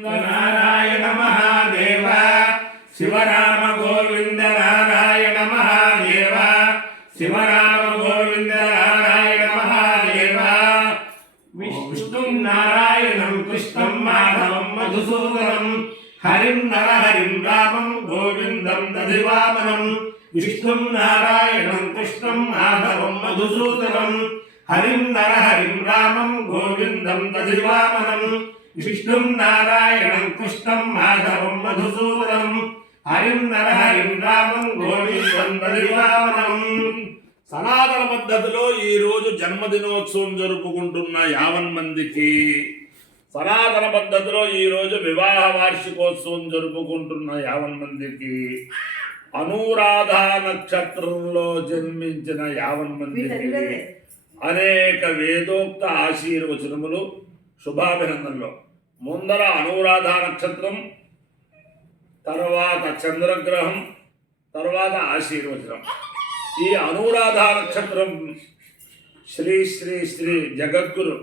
నారాయణ మహాదేవ శివరామ గోవింద నారాయణ మహాదేవ శివరామ గోవింద నారాయణ మహాదేవ విష్ణుం నారాయణం కృష్ణం మాధవం మధుసూదనం హరిం నరహరిం రామం గోవిందం దధివామనం విష్ణుం నారాయణం కృష్ణం మాధవం మధుసూదనం హరిం నరహరిం రామం గోవిందం దధివామనం విష్ణుం నారాయణం కృష్ణం మాధవం మధుసూదనం హరిం నరహరిం రామం గోవిందం దధివామనం. సనాతన పద్ధతిలో ఈరోజు జన్మదినోత్సవం జరుపుకుంటున్న 50 మందికి, సనాతన పద్ధతిలో ఈరోజు వివాహ వార్షికోత్సవం జరుపుకుంటున్న 50 మందికి, అనురాధ నక్షత్రంలో జన్మించిన 50 మందికి అనేక వేదోక్త ఆశీర్వచనములు, శుభాభినందనలు. ముందర అనురాధ నక్షత్రం, తర్వాత చంద్రగ్రహం, తర్వాత ఆశీర్వచనం. ఈ అనురాధ నక్షత్రం శ్రీ శ్రీ శ్రీ జగద్గురు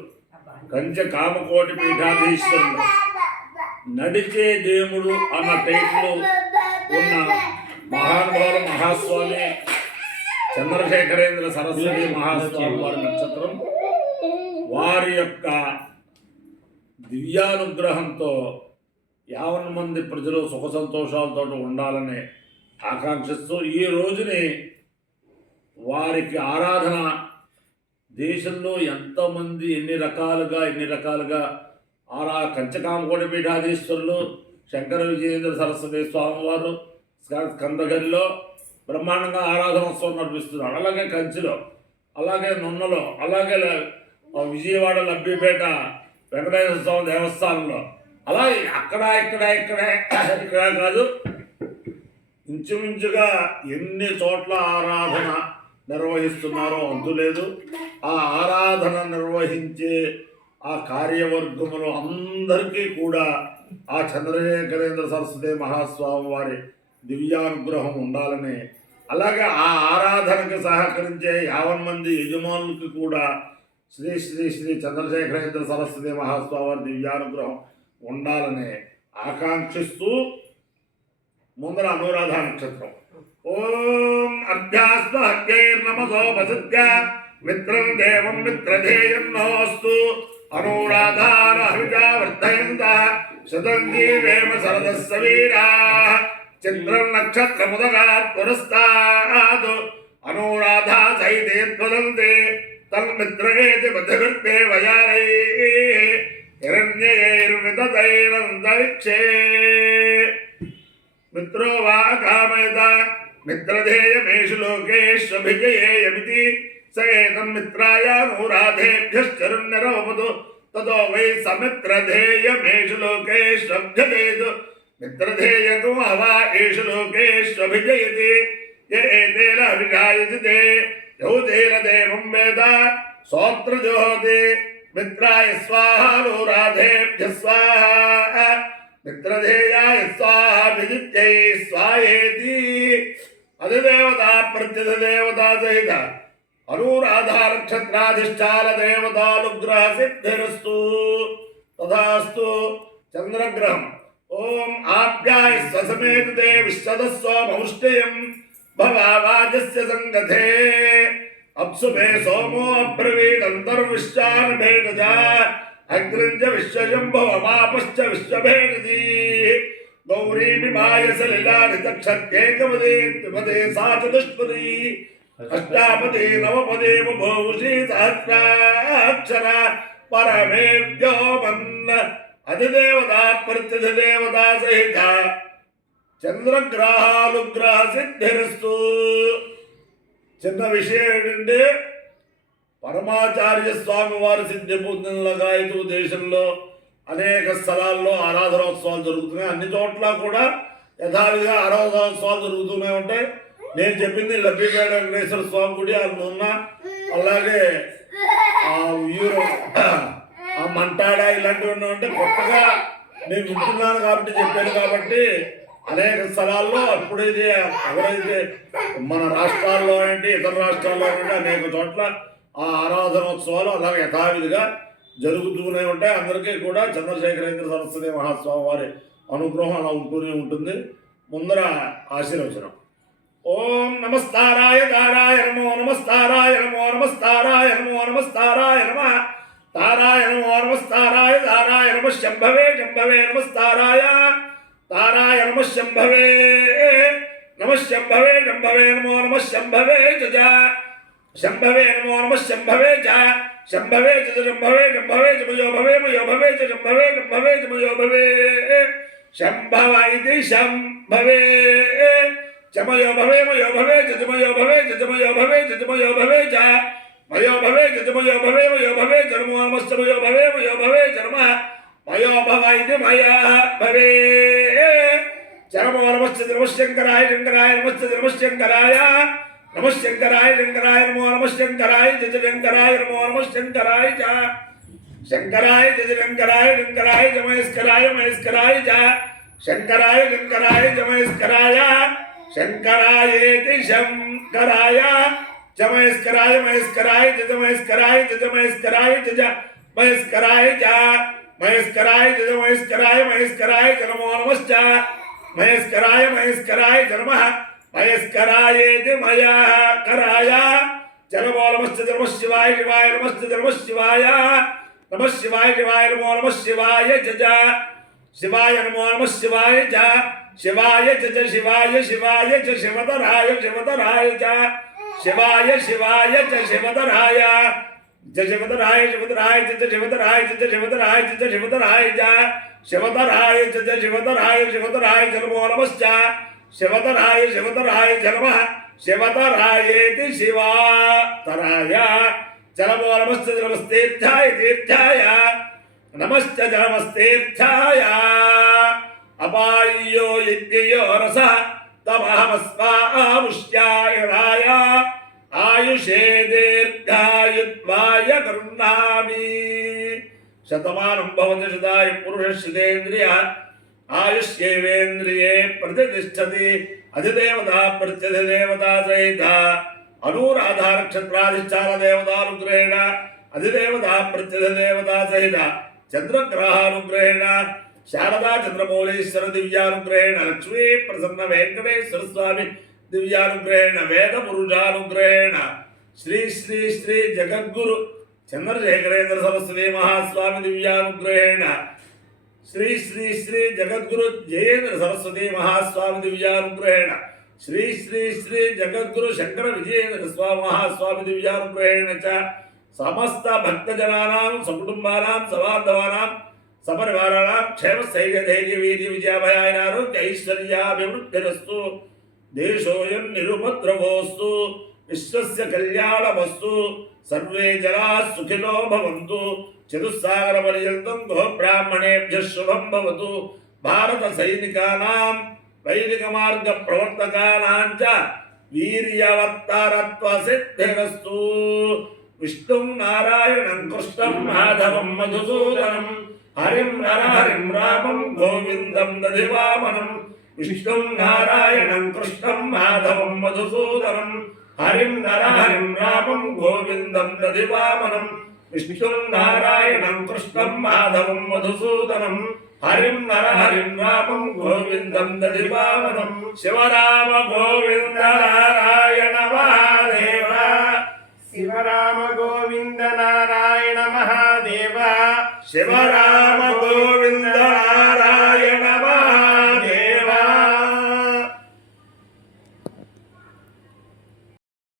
కంచె కామకోటి పీఠాధీశ్వరులు నడిచే దేవుడు అన్న టైటిల్ ఉన్న మహానుభావుల మహాస్వామి చంద్రశేఖరేంద్ర సరస్వతి మహాస్వామి వారి నక్షత్రం. వారి యొక్క దివ్యానుగ్రహంతో 50 మంది ప్రజలు సుఖ సంతోషాలతో ఉండాలని ఆకాంక్షిస్తూ ఈ రోజుని వారికి ఆరాధన దేశంలో ఎంతోమంది ఎన్ని రకాలుగా కంచకామకోటి పీఠాధీశ్వరులు శంకర విజయేంద్ర సరస్వతి స్వామివారు స్కందగిరిలో బ్రహ్మాండంగా ఆరాధనోత్సవం నడిపిస్తున్నారు. అలాగే కంచిలో, అలాగే నున్నలో, అలాగే విజయవాడ లబ్బిపేట వెంకటేశ్వర స్వామి దేవస్థానంలో, అలాగే ఇక్కడ కాదు ఇంచుమించుగా ఎన్ని చోట్ల ఆరాధన నిర్వహిస్తున్నారో అంతులేదు. ఆ ఆరాధన నిర్వహించే ఆ కార్యవర్గములు అందరికీ కూడా ఆ చంద్రశేఖరేంద్ర సరస్వతి మహాస్వామి వారి దివ్యానుగ్రహం ఉండాలని, అలాగే ఆ ఆరాధనకు సహకరించే 50 మంది యజమానులకు కూడా శ్రీ శ్రీ శ్రీ చంద్రశేఖరేంద్ర సరస్వతి మహాస్వామి వారి దివ్యానుగ్రహం ఉండాలని ఆకాంక్షిస్తూ ముందర అనురాధ నక్షత్రం. ఓం అభ్యాస్మహ్యైర్నమసోపసత్య మిత్రం దేవం మిత్రధేయం నోస్తు అనురాధారహవిజా వర్ధయంత శతం జీవేమ శరదస్స వీరాః చిత్రం నక్షత్రముదగాత్ పురస్తాద్ అనురాధా సైతేత్వదంతే తన్మిత్రేతి బద్ధవిర్తే వయారైః హిరణ్యైర్విదతైరంతరిక్షే మిత్రో వా కామయత మిత్రధేయమేషు లోకేష్వభిజయేయమితి స ఏతం మిత్రాయానురాధేభ్యశ్చరుణ్యరవపదు తతో వై సమిత్రధేయమేషు లోకేష్వభ్యజేతు మిత్రధేయతు హవా ఏషు లోకేష్వభిజయతి ఏతేన అభిజాయతే యౌతేన దేవం వేద సోత్రజోహతి మిత్రాయ స్వాహానురాధేభ్య స్వాహా మిత్రధేయాయ స్వాహాభిజిత్యై స్వాయేతి. అధిదేవతా ప్రత్యధిదేవతా సహిత అనురాధ నక్షత్రాధిష్టాన దేవతానుగ్రహ సిద్ధిరస్తు తథాస్తు. చంద్రగ్రహం. ఓం ఆప్యాయ సమేతే విశ్వదస్వమౌష్టయం భవావాజస్య సంగతే అప్సుమే సోమో అబ్రవీదంతర్విశ్వానభేటజ అగ్రంజ విశ్వశంభవమాపశ్చ విశ్వభేటజీ గౌరీమిమాయ సలిలానితక్షత్యేకపదే త్రిపదే సా చతుష్పదీ అష్టాపదే నవపదే బభూషీ సహస్రాక్షర పరమేభ్యో మన్న. అధిదేవతా ప్రత్యధిదేవతా సహిత చంద్రగ్రహాలుగ్రహ సిద్ధిరస్తు. చిన్న విషయం ఏంటంటే పరమాచార్య స్వామి వారి సిద్ధి పొందినలాగా ఇటు దేశంలో అనేక స్థలాల్లో ఆరాధనోత్సవాలు జరుగుతున్నాయి. అన్ని చోట్ల కూడా యథావిధిగా ఆరాధనోత్సవాలు జరుగుతూనే ఉంటాయి. నేను చెప్పింది లబ్బిపేట వెంకటేశ్వర స్వామి గుడి ఉన్న, అలాగే ఆ మంటాడ ఇలాంటివి అంటే కొత్తగా నేను వింటున్నాను కాబట్టి చెప్పాను. కాబట్టి అనేక స్థలాల్లో ఎప్పుడైతే ఎవరైతే మన రాష్ట్రాల్లో ఏంటి ఇతర రాష్ట్రాల్లో ఏంటి అనేక చోట్ల ఆ ఆరాధనోత్సవాలు అలాగే యథావిధిగా జరుగుతూనే ఉంటాయి. అందరికీ కూడా చంద్రశేఖరేంద్ర సరస్వతి మహాస్వామి వారి అనుగ్రహం అలా ఉంటూనే ఉంటుంది. ముందర ఆశీర్వచనం. ఓం నమస్తారాయ దారాయ నమో నమస్తారాయ నమో నమస్తారాయ నమో నమస్తారాయ నమ తారాయ నమో నమస్తారాయ దారాయ నమ శంభవే శంభవే నమస్తారాయ తారాయ నమ శంభవే నమ శంభవే శంభవే నమో నమ శంభవే జ శంభవే నమో నమ శంభవే జ శంభవే జ శంభవే శంభవే జమయో భవే మయో భవే జ శంభవే శంభవే జమయో భవే శంభవ ఇది శంభవే జమయో భవే మయో భవే జమయో భవే జమయో భవే జమయో భవే జ మయో భవే జమయో భవే మయో భవే జన్మో నమస్తమయో భవే మయో భవే జన్మ మయో భవ ఇది మయా భవే జనమో నమస్తే నమశంకరాయ శంకరాయ నమస్తే నమశంకరాయ నమశంకరాయ శంకరాయ నమో నమశంకరాయ జయ శంకరాయ నమో నమశంకరాయ జ శంకరాయ జయ శంకరాయ శంకరాయ జమయస్కరాయ మయస్కరాయ జ శంకరాయ శంకరాయ జమయస్కరాయ శంకరాయేతి శంకరాయ జమయస్కరాయ మయస్కరాయ జమయస్కరాయ జమయస్కరాయ జ మయస్కరాయ జ మయస్కరాయ జమయస్కరాయ మయస్కరాయ నమో నమశ్చ మయస్కరాయ మయస్కరాయ జన్మ మయస్కరాయేతి మయా కరాయ జనమో నమశ్చ నమ శివాయ శివాయ నమశ్చ నమ శివాయ నమ శివాయ శివాయ నమో నమ శివాయ జ శివాయ నమో నమ శివాయ జ శివాయ జ శివాయ శివాయ జ శివతరాయ శివతరాయ జ శివాయ శివాయ జ శివతరాయ జ శివతరాయ శివతరాయ జ శివతరాయ జ శివతరాయ జ శివతరాయ జ శివతరాయ జ శివతరాయ శివతరాయ జనమో నమశ్చ శివతరాయ శివతరాయ జనమ శివతరాయేతి శివాతరాయ జనమో నమశ్చ నమస్తీర్థాయ తీర్థాయ నమశ్చ జనమస్తీర్థాయ అపాయ్యో యజ్ఞయో రస తమహమస్వాముష్యాయ ఆయుషే దీర్ఘాయుత్వాయ కరుణామి శతమానం భవతి శతాయ పురుషశ్రుతేంద్రియ ఆయుష్యేవేంద్రియే ప్రతిష్టతి అధిదేవతా ప్రత్యధిదేవతా సహిత అనురాధ నక్షత్రాధిష్టాన దేవతానుగ్రహేణ అధిదేవతా ప్రత్యధిదేవతా సహిత చంద్రగ్రహానుగ్రహేణ శారదా చంద్రమౌళీశ్వర దివ్యానుగ్రహేణ లక్ష్మీ ప్రసన్న వెంకటేశ్వర స్వామి దివ్యానుగ్రహేణ వేద పురుషానుగ్రహేణ శ్రీ శ్రీ శ్రీ జగద్గురు చంద్రశేఖరేంద్ర సరస్వతి మహాస్వామి దివ్యానుగ్రహేణ శ్రీ శ్రీ శ్రీ జగద్గురు జయేంద్ర సరస్వతి మహాస్వామి దివ్యానుగ్రహేణ శ్రీ శ్రీ శ్రీ జగద్గురు శంకర విజయేంద్ర స్వామి మహాస్వామి దివ్యానుగ్రహేణ చ సమస్త భక్తజనానాం సకుటుంబానాం సబాంధవానాం సపరివారాణాం క్షేమ స్థైర్య ధైర్య వీర్య విజయాభయాయ ఆరోగ్య ఐశ్వర్యాభివృద్ధిరస్తు దేశోయం నిరుపద్రవోస్తు విశ్వస్య కళ్యాణమస్తు సర్వే జనాః సుఖినో భవంతు చతుస్సాగర పర్యంతం గో బ్రాహ్మణేభ్యః శుభం భవతు భారత సైనికానాం వైదిక మార్గ ప్రవర్తకానాం చ వీర్యవత్తరత్వ సిద్ధిరస్తు విష్ణుం నారాయణం కృష్ణం మాధవం మధుసూదనం హరిం నరహరిం రామం గోవిందం దధివామనం విష్ణుం నారాయణం కృష్ణం మాధవం మధుసూదనం హరిం నరహరిం రామం గోవిందం దధివామనం విష్ణుం నారాయణం కృష్ణం మాధవం మధుసూదనం హరిం నరహరిం రామం గోవిందం దధివామనం శివరామ గోవింద నారాయణ మహాదేవ శివరామ గోవింద నారాయణ మహాదేవ శివరామ గోవింద